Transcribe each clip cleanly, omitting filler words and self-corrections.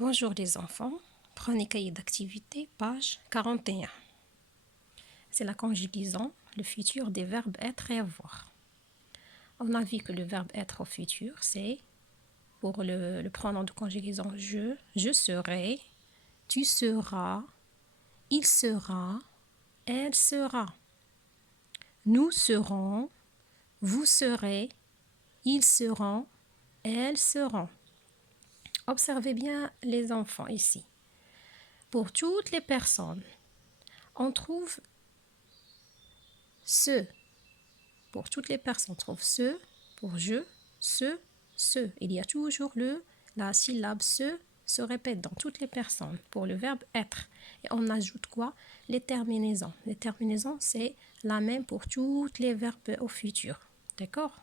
Bonjour les enfants, prenez cahier d'activité, page 41. C'est la conjugaison, le futur des verbes être et avoir. On a vu que le verbe être au futur, c'est pour le pronom de conjugaison je serai, tu seras, il sera, elle sera. Nous serons, vous serez, ils seront, elles seront. Observez bien les enfants ici. Pour toutes les personnes, on trouve ce. Pour toutes les personnes, on trouve ce. Pour je, ce. Il y a toujours la syllabe se répète dans toutes les personnes pour le verbe être. Et on ajoute quoi? Les terminaisons. Les terminaisons, c'est la même pour tous les verbes au futur. D'accord?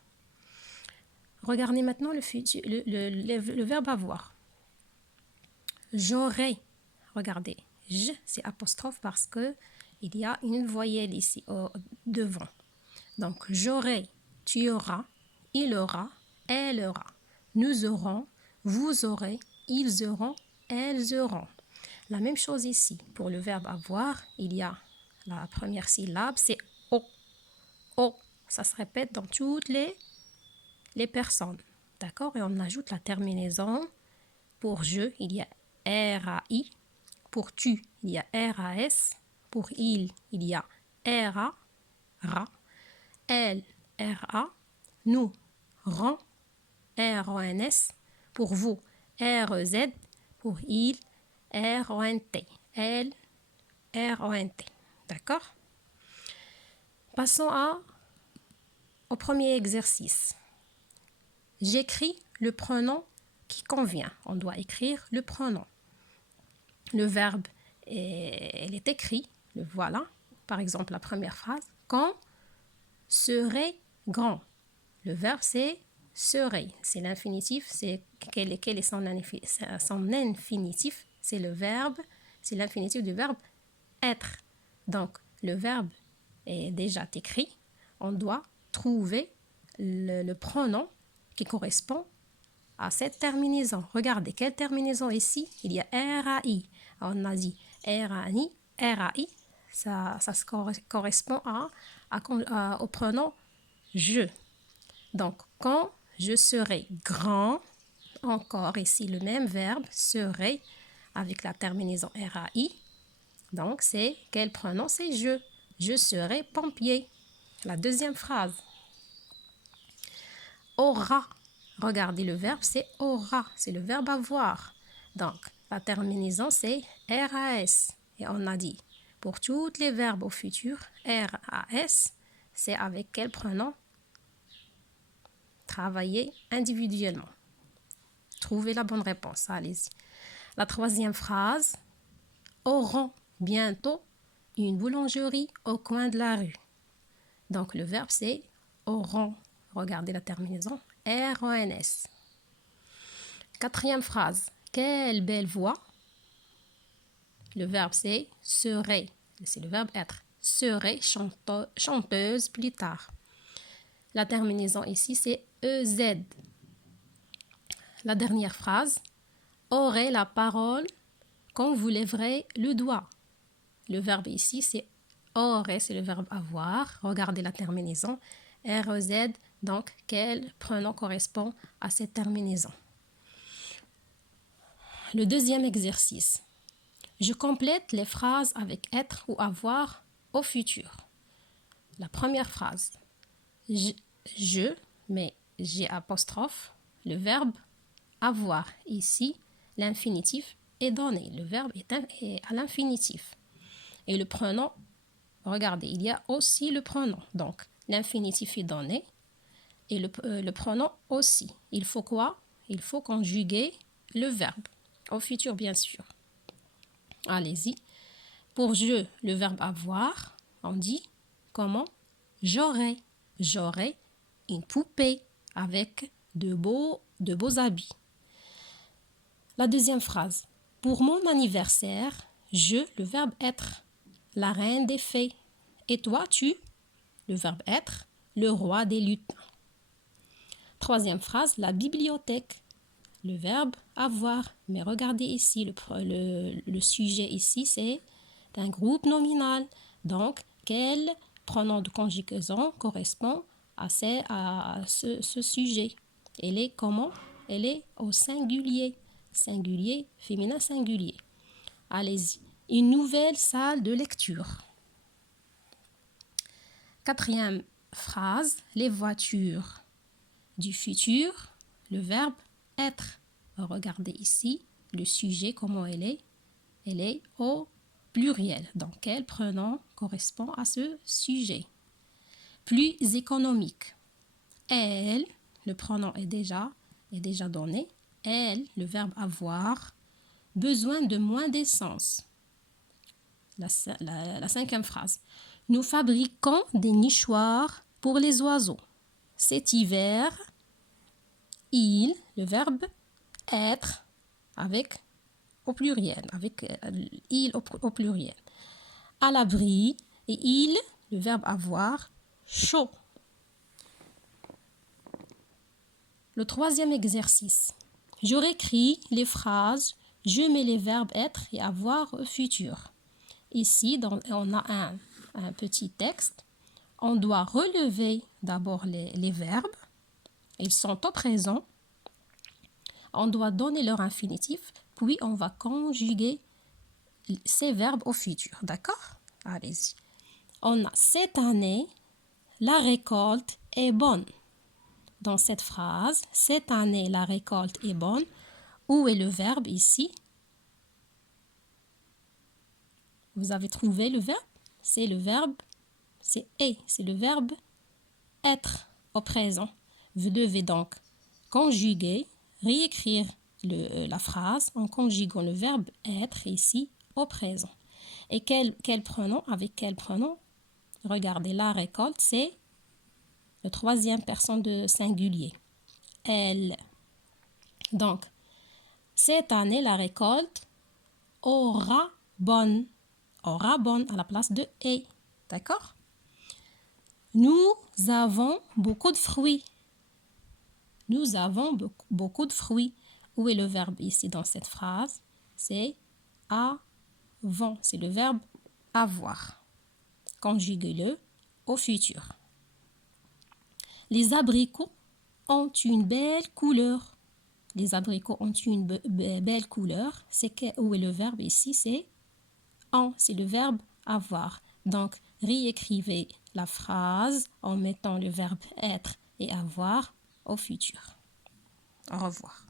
Regardez maintenant le verbe avoir. J'aurai. Regardez, je, c'est apostrophe parce que il y a une voyelle ici devant. Donc, j'aurai, tu auras, il aura, elle aura. Nous aurons, vous aurez, ils auront, elles auront. La même chose ici. Pour le verbe avoir, il y a la première syllabe, c'est o. O, ça se répète dans toutes les personnes. D'accord? Et on ajoute la terminaison. Pour je, il y a R-A-I. Pour tu, il y a R-A-S. Pour il y a R-A, ra. Elle, R-A. Nous, ran, R-O-N-S. Pour vous, R-E-Z. Pour il, R-O-N-T. Elle, R-O-N-T. D'accord? Passons au premier exercice. J'écris le pronom qui convient. On doit écrire le pronom. Le verbe, il est écrit, le voilà. Par exemple, la première phrase. Quand serait grand. Le verbe, c'est serait. C'est l'infinitif. C'est quel est son infinitif? C'est le verbe. C'est l'infinitif du verbe être. Donc, le verbe est déjà écrit. On doit trouver le pronom qui correspond à cette terminaison. Regardez, quelle terminaison ici? Il y a R-A-I. On a dit R-A-I. R-A-I, ça correspond au pronom je. Donc, quand je serai grand, encore ici le même verbe, serai, avec la terminaison R-A-I. Donc, c'est quel pronom? C'est je. Je serai pompier. La deuxième phrase. Aura. Regardez, le verbe, c'est aura. C'est le verbe avoir. Donc, la terminaison, c'est RAS. Et on a dit, pour tous les verbes au futur, RAS, c'est avec quel pronom? Travailler individuellement. Trouvez la bonne réponse. Allez-y. La troisième phrase. Auront bientôt une boulangerie au coin de la rue. Donc, le verbe, c'est auront. Regardez la terminaison. R-O-N-S. Quatrième phrase. Quelle belle voix. Le verbe, c'est serait. C'est le verbe être. Serait chanteuse plus tard. La terminaison ici, c'est EZ. La dernière phrase. Aurait la parole quand vous lèverez le doigt. Le verbe ici, c'est aurait, c'est le verbe avoir. Regardez la terminaison. R-E-Z. Donc, quel pronom correspond à cette terminaison? Le deuxième exercice. Je complète les phrases avec être ou avoir au futur. La première phrase. Je, mais j'ai apostrophe. Le verbe avoir. Ici, l'infinitif est donné. Le verbe est à l'infinitif. Et le pronom, regardez, il y a aussi le pronom. Donc, l'infinitif est donné. Et le pronom aussi. Il faut quoi? Il faut conjuguer le verbe. Au futur, bien sûr. Allez-y. Pour je, le verbe avoir, on dit comment? J'aurai. J'aurai une poupée avec de beaux habits. La deuxième phrase. Pour mon anniversaire, je, le verbe être, la reine des fées. Et toi, tu, le verbe être, le roi des lutins. Troisième phrase, la bibliothèque. le verbe avoir. Mais regardez ici, le sujet ici, c'est un groupe nominal. Donc, quel pronom de conjugaison correspond à ce sujet? Elle est comment? Elle est au singulier. Singulier, féminin singulier. Allez-y. Une nouvelle salle de lecture. Quatrième phrase, les voitures du futur, le verbe être. Regardez ici le sujet, comment elle est. Elle est au pluriel. Donc, quel pronom correspond à ce sujet? Plus économique. Elle, le pronom est déjà donné. Elle, le verbe avoir, besoin de moins d'essence. La cinquième phrase. Nous fabriquons des nichoirs pour les oiseaux. Cet hiver, il, le verbe être, avec au pluriel, avec il au pluriel. À l'abri, et il, le verbe avoir, chaud. Le troisième exercice. Je réécris les phrases, je mets les verbes être et avoir au futur. Ici, on a un petit texte. On doit relever d'abord les verbes. Ils sont au présent. On doit donner leur infinitif, puis on va conjuguer ces verbes au futur. D'accord? Allez-y. On a cette année, la récolte est bonne. Dans cette phrase, cette année, la récolte est bonne. Où est le verbe ici? Vous avez trouvé le verbe? C'est le verbe, c'est le verbe être au présent. Vous devez donc conjuguer, réécrire la phrase en conjuguant le verbe être ici au présent. Et quel pronom? Avec quel pronom? Regardez, la récolte, c'est le troisième personne de singulier. Elle. Donc, cette année, la récolte aura bonne. Aura bonne à la place de est. D'accord? Nous avons beaucoup de fruits. Nous avons beaucoup de fruits. Où est le verbe ici dans cette phrase? C'est avant. C'est le verbe avoir. Conjuguez-le au futur. Les abricots ont une belle couleur. Les abricots ont une belle couleur. Où est le verbe ici? C'est en. C'est le verbe avoir. Donc, réécrivez la phrase en mettant le verbe être et avoir au futur. Au revoir.